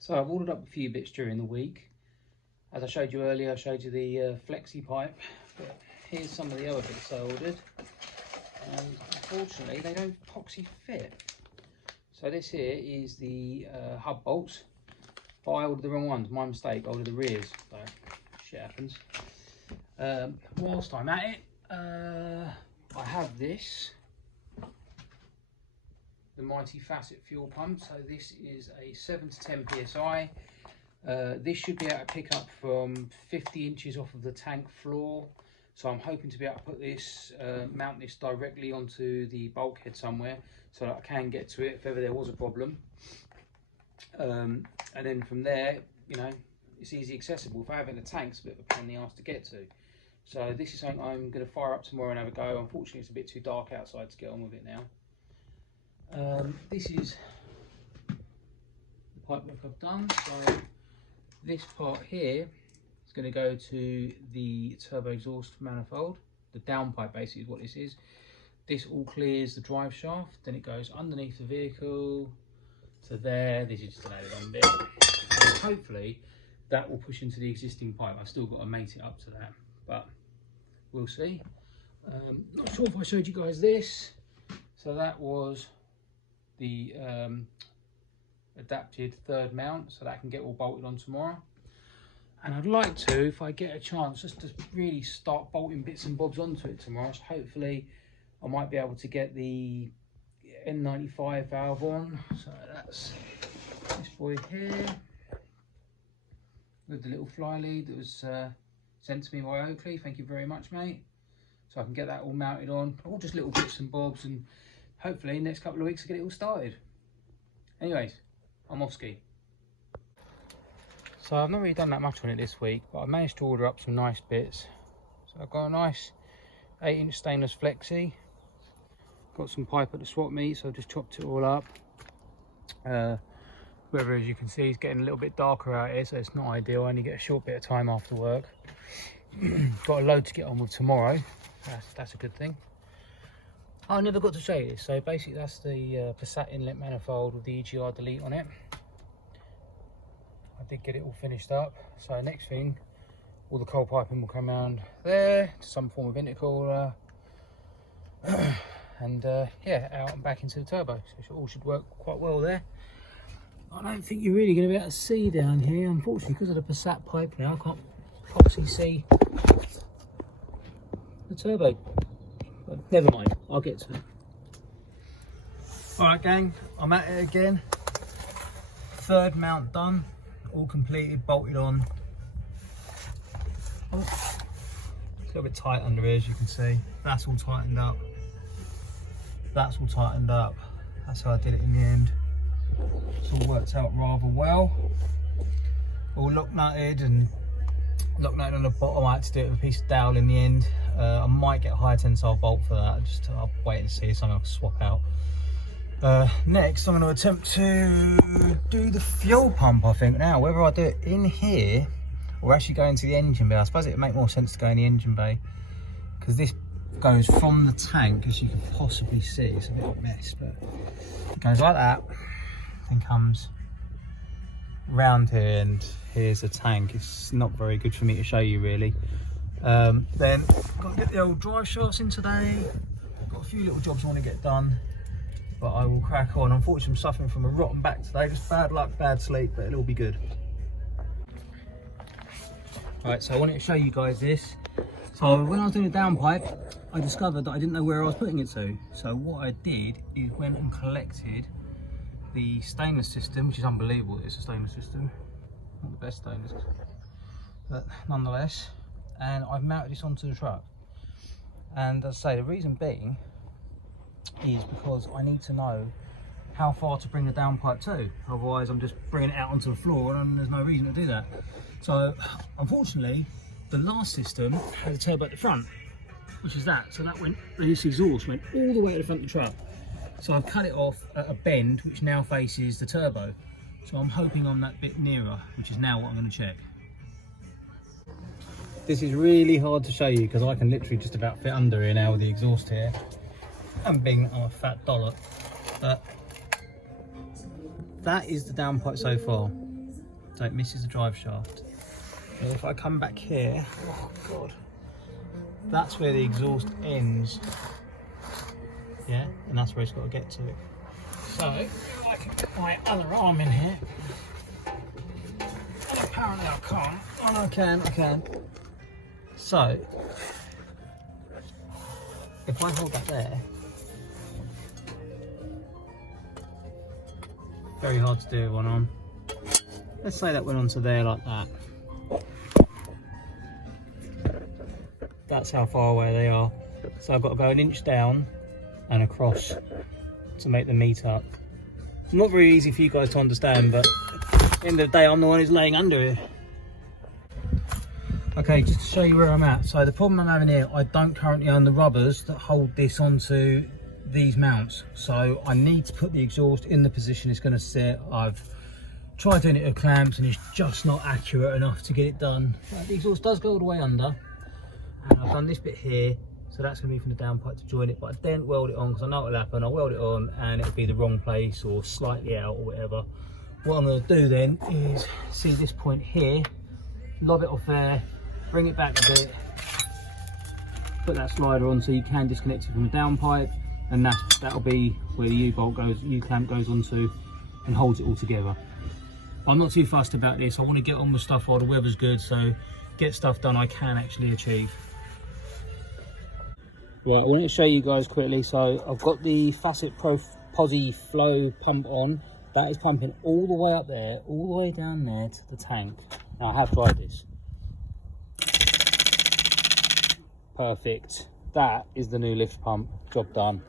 So I've ordered up a few bits during the week. As I showed you earlier, I showed you the flexi pipe, but here's some of the other bits I ordered, and unfortunately they don't epoxy fit. So this here is the hub bolts, but I ordered the wrong ones, my mistake, I ordered the rears, so shit happens. Whilst I'm at it, I have this, the mighty Facet fuel pump. So this is a 7 to 10 psi. This should be able to pick up from 50 inches off of the tank floor. So I'm hoping to be able to put this, mount this directly onto the bulkhead somewhere, so that I can get to it if ever there was a problem. And then from there, you know, it's easy accessible. If I have it in the tank, it's a bit of a pain in the arse to get to. So this is something I'm going to fire up tomorrow and have a go. Unfortunately, it's a bit too dark outside to get on with it now. This is the pipe work I've done. So this part here is going to go to the turbo exhaust manifold. The down pipe basically is what this is. This all clears the drive shaft, then it goes underneath the vehicle to there. This is just an added on bit. And hopefully that will push into the existing pipe. I've still got to mate it up to that, but we'll see. Not sure if I showed you guys this. So that was the adapted third mount, so that can get all bolted on tomorrow. And I'd like to, if I get a chance, just to really start bolting bits and bobs onto it tomorrow. So hopefully I might be able to get the N95 valve on. So that's this boy here with the little fly lead that was sent to me by Oakley. Thank you very much, mate. So I can get that all mounted on, all just little bits and bobs, and hopefully in the next couple of weeks I get it all started. Anyways, I'm off ski. So I've not really done that much on it this week, but I managed to order up some nice bits. So I've got a nice 8-inch stainless flexi. Got some pipe at the swap meet, so I've just chopped it all up. Weather, as you can see, is getting a little bit darker out here, so it's not ideal. I only get a short bit of time after work. Got a load to get on with tomorrow. That's a good thing. I never got to show you this. So basically that's the Facet inlet manifold with the EGR delete on it. I did get it all finished up. So next thing, all the coal piping will come around there to some form of intercooler. And yeah, out and back into the turbo. So it all should work quite well there. I don't think you're really going to be able to see down here, unfortunately, because of the Facet pipe now. I can't properly see the turbo. But never mind, I'll get to it. Alright gang, I'm at it again. Third mount done, all completed, bolted on. Oh, it's a little bit tight under here, as you can see. That's all tightened up. That's all tightened up. That's how I did it in the end. It's all worked out rather well. All lock nutted and lock nutted on the bottom. I had to do it with a piece of dowel in the end. I might get a higher tensile bolt for that. I'll wait and see, something I can swap out. Next, I'm going to attempt to do the fuel pump, I think. Now, whether I do it in here or actually go into the engine bay, I suppose it would make more sense to go in the engine bay, because this goes from the tank, as you can possibly see. It's a bit of a mess, but it goes like that and comes round here, and here's the tank. It's not very good for me to show you, really. Then got to get the old drive shafts in today. Got a few little jobs I want to get done, but I will crack on. Unfortunately, I'm suffering from a rotten back today. Just bad luck, bad sleep, but it'll be good. Right, so I wanted to show you guys this. So when I was doing the downpipe, I discovered that I didn't know where I was putting it to. So what I did is went and collected the stainless system, which is unbelievable. It's a stainless system, not the best stainless, but nonetheless. And I've mounted this onto the truck. And as I say, the reason being is because I need to know how far to bring the downpipe to. Otherwise, I'm just bringing it out onto the floor, and there's no reason to do that. So, unfortunately, the last system had a turbo at the front, which is that. So that went, this exhaust went all the way to the front of the truck. So I've cut it off at a bend, which now faces the turbo. So I'm hoping I'm that bit nearer, which is now what I'm going to check. This is really hard to show you because I can literally just about fit under here now with the exhaust here. And being I'm a fat dollop, but that is the downpipe so far. so it misses the drive shaft. And if I come back here, oh god, that's where the exhaust ends. Yeah, and that's where it's got to get to. So I can get my other arm in here. And apparently I can't. Oh, I can. So if I hold that there, very hard to do with one arm. Let's say that went onto there like that. That's how far away they are. So I've got to go an inch down and across to make them meet up. It's not very easy for you guys to understand, but at the end of the day, I'm the one who's laying under it. Okay, just to show you where I'm at. So the problem I'm having here, I don't currently own the rubbers that hold this onto these mounts. So I need to put the exhaust in the position it's going to sit. I've tried doing it with clamps and it's just not accurate enough to get it done. The exhaust does go all the way under. And I've done this bit here, so that's going to be from the downpipe to join it, but I didn't weld it on because I know it'll happen. I'll weld it on and it'll be the wrong place or slightly out or whatever. What I'm going to do then is see this point here, lob it off there, bring it back a bit, put that slider on so you can disconnect it from the downpipe, and that'll be where the U-bolt goes, U-clamp goes onto and holds it all together. I'm not too fussed about this. I want to get on with stuff while the weather's good, so get stuff done I can actually achieve. Right, I wanted to show you guys quickly. So I've got the Facet Pro Posi Flow pump on. That is pumping all the way up there, all the way down there to the tank. Now I have tried this. Perfect. That is the new lift pump. Job done.